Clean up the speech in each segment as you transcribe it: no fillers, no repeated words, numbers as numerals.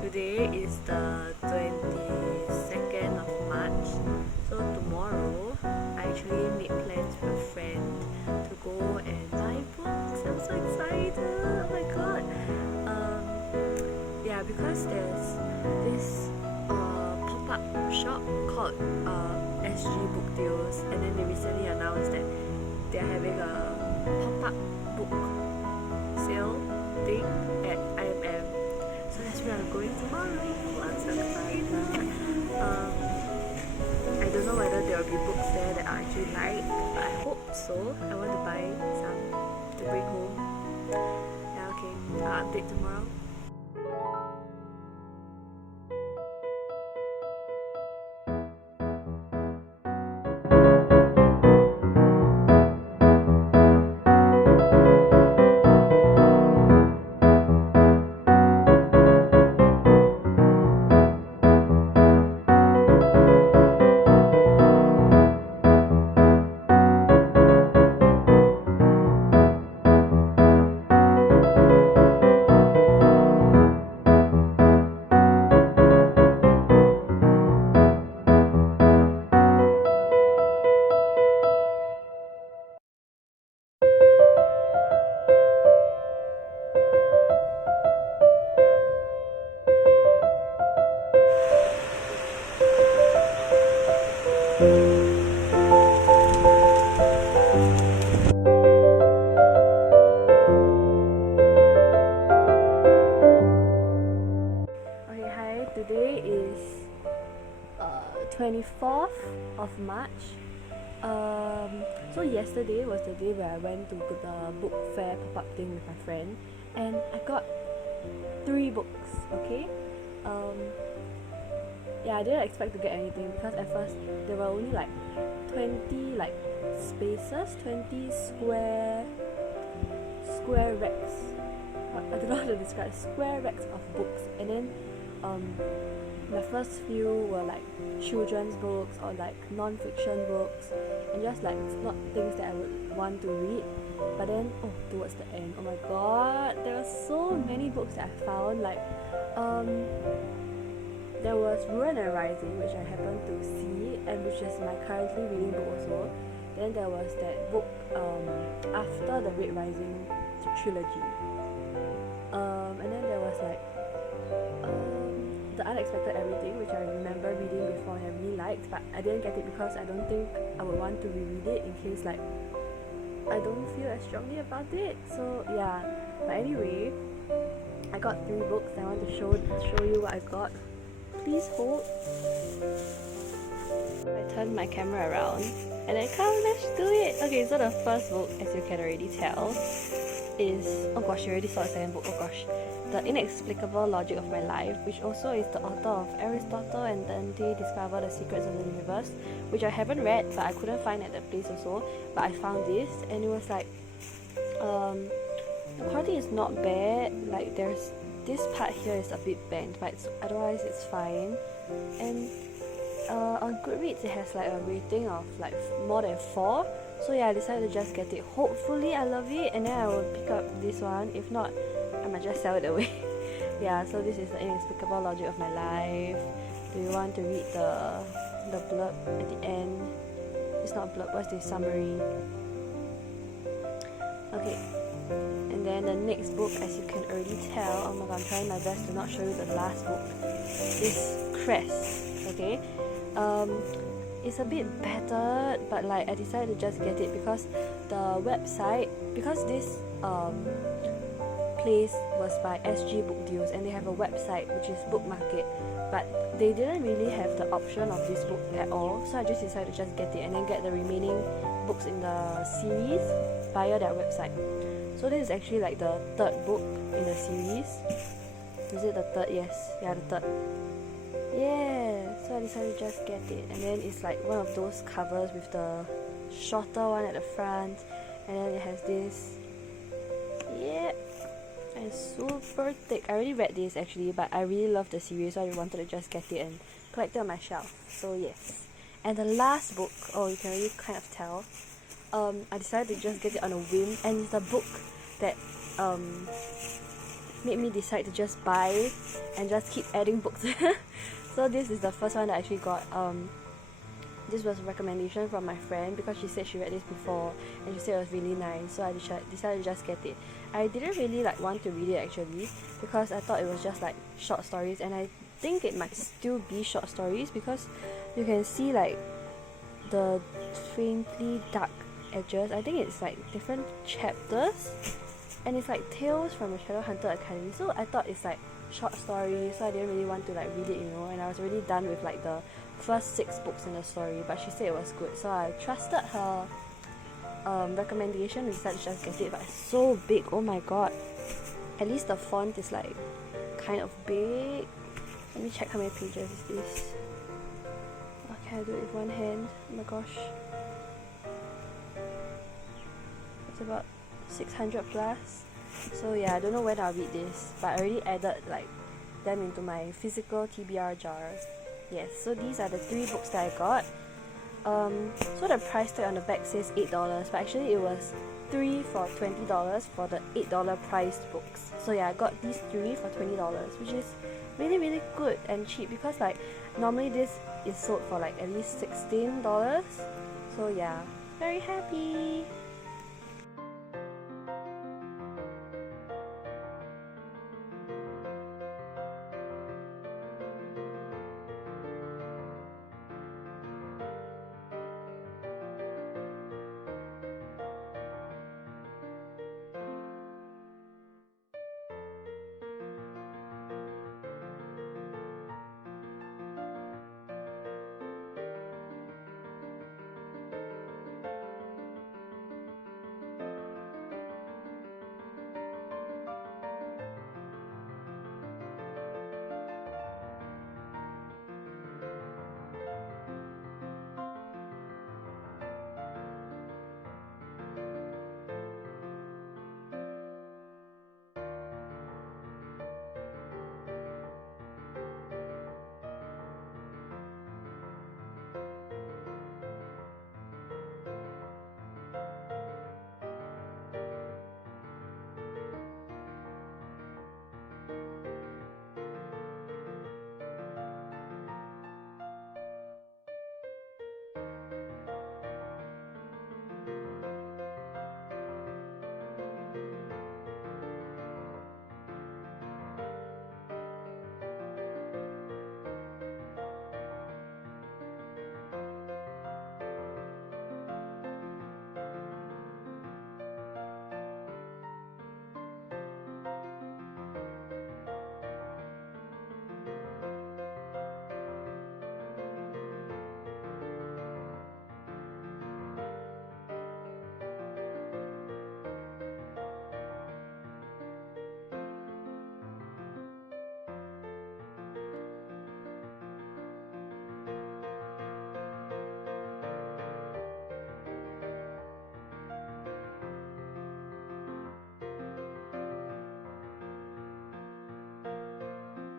Today is the 22nd of March, so tomorrow I actually made plans with a friend to go and buy books. I'm so excited! Oh my god! Yeah, because there's this pop-up shop called SG Book Deals, and then they recently announced that they're having a pop-up book sale thing at IMM. So that's where I'm going tomorrow. I'm so excited. I don't know whether there will be books there that I actually like, but I hope so. I want to buy some to bring home. Yeah, okay. I'll update tomorrow. Today is 24th of March. So yesterday was the day where I went to the book fair pop-up thing with my friend, and I got 3 books. Okay. Yeah, I didn't expect to get anything because at first there were only like 20 spaces, 20 square racks. I don't know how to describe, square racks of books, and then the first few were like children's books or like non-fiction books, and just like it's not things that I would want to read. But then towards the end, oh my god, there were so many books that I found. Like there was Ruin and Rising, which I happened to see, and which is my currently reading book also. Then there was that book after the Red Rising trilogy, and then there was like The Unexpected Everything, which I remember reading before and I really liked, but I didn't get it because I don't think I would want to reread it in case like I don't feel as strongly about it. So yeah, but anyway, I got 3 books. I want to show you what I got. Please hold. I turned my camera around and I can't manage to do it. Okay, so the first book, as you can already tell, is, oh gosh, you already saw the second book, oh gosh, The Inexplicable Logic of My Life, which also is the author of Aristotle and Dante Discover the Secrets of the Universe, which I haven't read but I couldn't find at that place also, but I found this and it was like the quality is not bad. Like there's this part here is a bit bent, but otherwise it's fine. And on Goodreads it has like a rating of like more than 4, So yeah, I decided to just get it. Hopefully I love it, and then I will pick up this one. If not, I might just sell it away. Yeah, so this is the inexplicable logic of my life. Do you want to read the blurb at the end? It's not blurb, what's the summary? Okay. And then the next book, as you can already tell, oh my god, I'm trying my best to not show you the last book, is Crest. Okay. It's a bit better, but like I decided to just get it because the website, because this place was by SG Book Deals, and they have a website which is Book Market, but they didn't really have the option of this book at all, so I just decided to just get it and then get the remaining books in the series via their website. So this is actually like the third book in the series. Is it the third? Yes, yeah, the third. Yeah, so I decided to just get it, and then it's like one of those covers with the shorter one at the front, and then it has this, yeah, and super thick. I already read this actually, but I really love the series, so I wanted to just get it and collect it on my shelf. So yes, and the last book, oh, you can really kind of tell, I decided to just get it on a whim, and it's a book that made me decide to just buy and just keep adding books. So this is the first one that I actually got. This was a recommendation from my friend because she said she read this before and she said it was really nice, so I decided to just get it. I didn't really like want to read it actually because I thought it was just like short stories, and I think it might still be short stories because you can see like the faintly dark edges. I think it's like different chapters, and it's like Tales from a Shadowhunter Academy, so I thought it's like short stories, so I didn't really want to like read it, you know, and I was already done with like the first 6 books in the story, but she said it was good, so I trusted her recommendation and decided to just get it. But it's so big, oh my god. At least the font is like kind of big. Let me check how many pages is this. Okay, I do it with one hand. Oh my gosh, it's about 600 plus. So yeah, I don't know when I'll read this, but I already added like them into my physical TBR jar. Yes, so these are the 3 books that I got. So the price tag on the back says $8, but actually it was 3 for $20 for the $8 priced books. So yeah, I got these 3 for $20, which is really really good and cheap, because like normally this is sold for like at least $16. So yeah, very happy.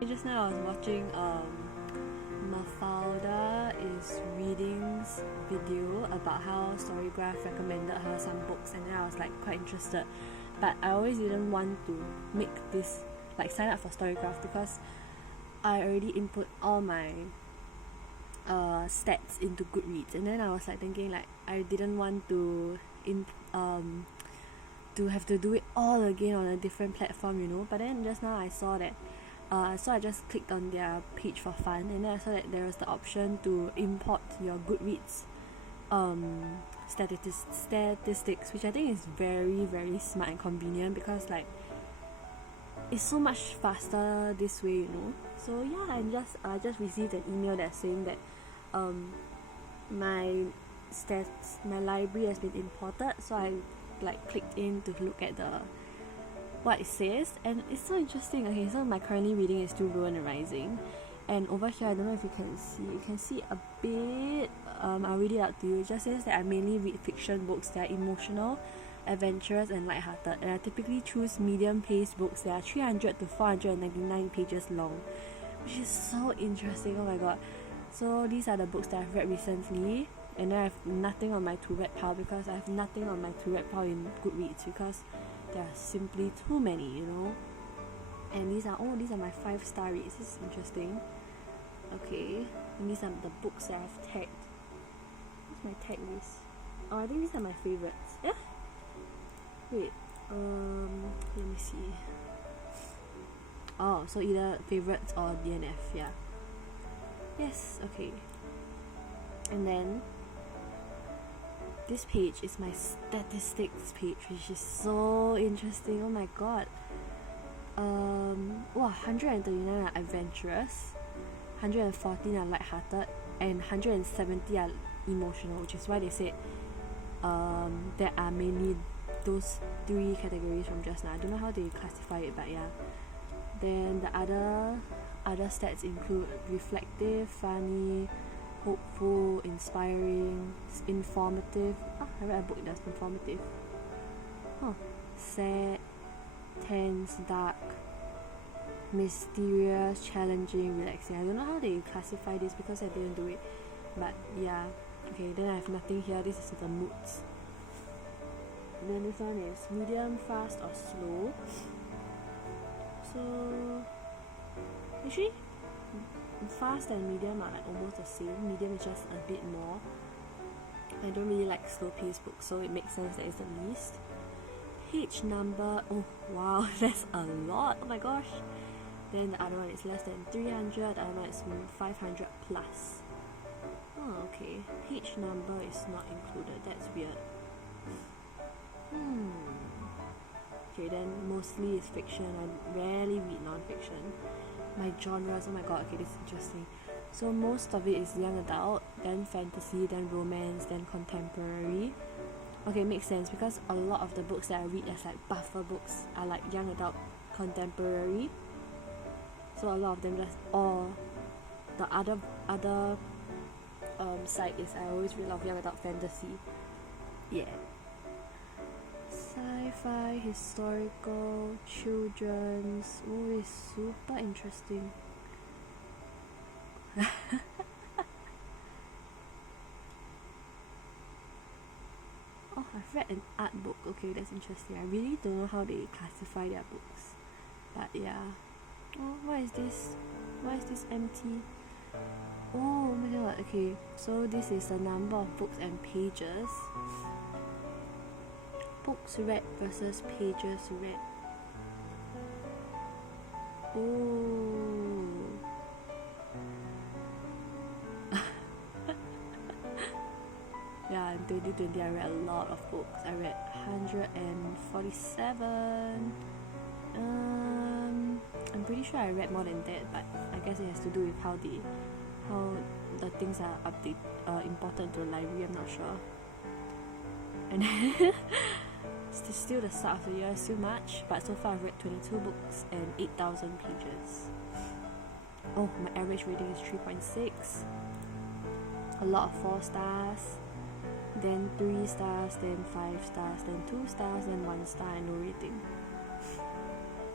Just now I was watching Mafalda is reading's video about how Storygraph recommended her some books, and then I was like quite interested, but I always didn't want to make this like sign up for Storygraph because I already input all my stats into Goodreads, and then I was like thinking like I didn't want to have to do it all again on a different platform, you know. But then just now I saw that so I just clicked on their page for fun, and then I saw that there was the option to import your Goodreads statistics, which I think is very, very smart and convenient, because like it's so much faster this way, you know. So yeah, I just received an email that's saying that my library has been imported, so I like clicked in to look at what it says, and it's so interesting. Okay, so my currently reading is still Rowan and Rising, and over here I don't know if you can see a bit. I'll read it out to you. It just says that I mainly read fiction books that are emotional, adventurous and lighthearted, and I typically choose medium-paced books that are 300 to 499 pages long, which is so interesting. Oh my god. So these are the books that I've read recently, and then I have nothing on my to-read pile because I have nothing on my to-read pile in Goodreads because there are simply too many, you know. And these are my 5-star reads. This is interesting. Okay, and these are the books that I've tagged. What's my tag list? Oh, I think these are my favorites. Yeah. Wait. Let me see. Oh, so either favorites or DNF. Yeah. Yes. Okay. And then this page is my statistics page, which is so interesting. Oh my god. 139 are adventurous, 114 are lighthearted, and 170 are emotional, which is why they said there are mainly those 3 categories from just now. I don't know how they classify it, but yeah. Then the other stats include reflective, funny, hopeful, inspiring, informative. I read a book that's informative. Sad, tense, dark, mysterious, challenging, relaxing. I don't know how they classify this because I didn't do it. But yeah. Okay, then I have nothing here. This is the moods. And then this one is medium, fast or slow. So actually fast and medium are like almost the same. Medium is just a bit more. I don't really like slow paced books, so it makes sense that it's the least. Page number, oh wow, that's a lot. Oh my gosh. Then the other one is less than 300, the other one is 500 plus. Oh, okay. Page number is not included. That's weird. Okay, then mostly is fiction. I rarely read non-fiction. My genres, oh my god, okay, this is interesting. So most of it is young adult, then fantasy, then romance, then contemporary. Okay, makes sense because a lot of the books that I read as like buffer books are like young adult, contemporary. So a lot of them just, or the other side is I always read a lot of young adult fantasy. Yeah. Sci-fi, historical, children's. Oh, it's super interesting. Oh, I've read an art book. Okay, that's interesting. I really don't know how they classify their books. But yeah. Oh, what is this? Why is this empty? Oh my god, okay. So this is the number of books and pages. Books read versus pages read. Oh. Yeah, in 2020 I read a lot of books. I read 147. I'm pretty sure I read more than that, but I guess it has to do with how the things are important to the library. I'm not sure. And it's still the start of the year, still March, but so far I've read 22 books and 8,000 pages. Oh, my average rating is 3.6. A lot of 4 stars, then 3 stars, then 5 stars, then 2 stars, then 1 star, and no rating.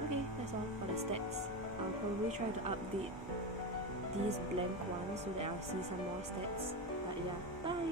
Okay, that's all for the stats. I'll probably try to update these blank ones so that I'll see some more stats. But yeah, bye!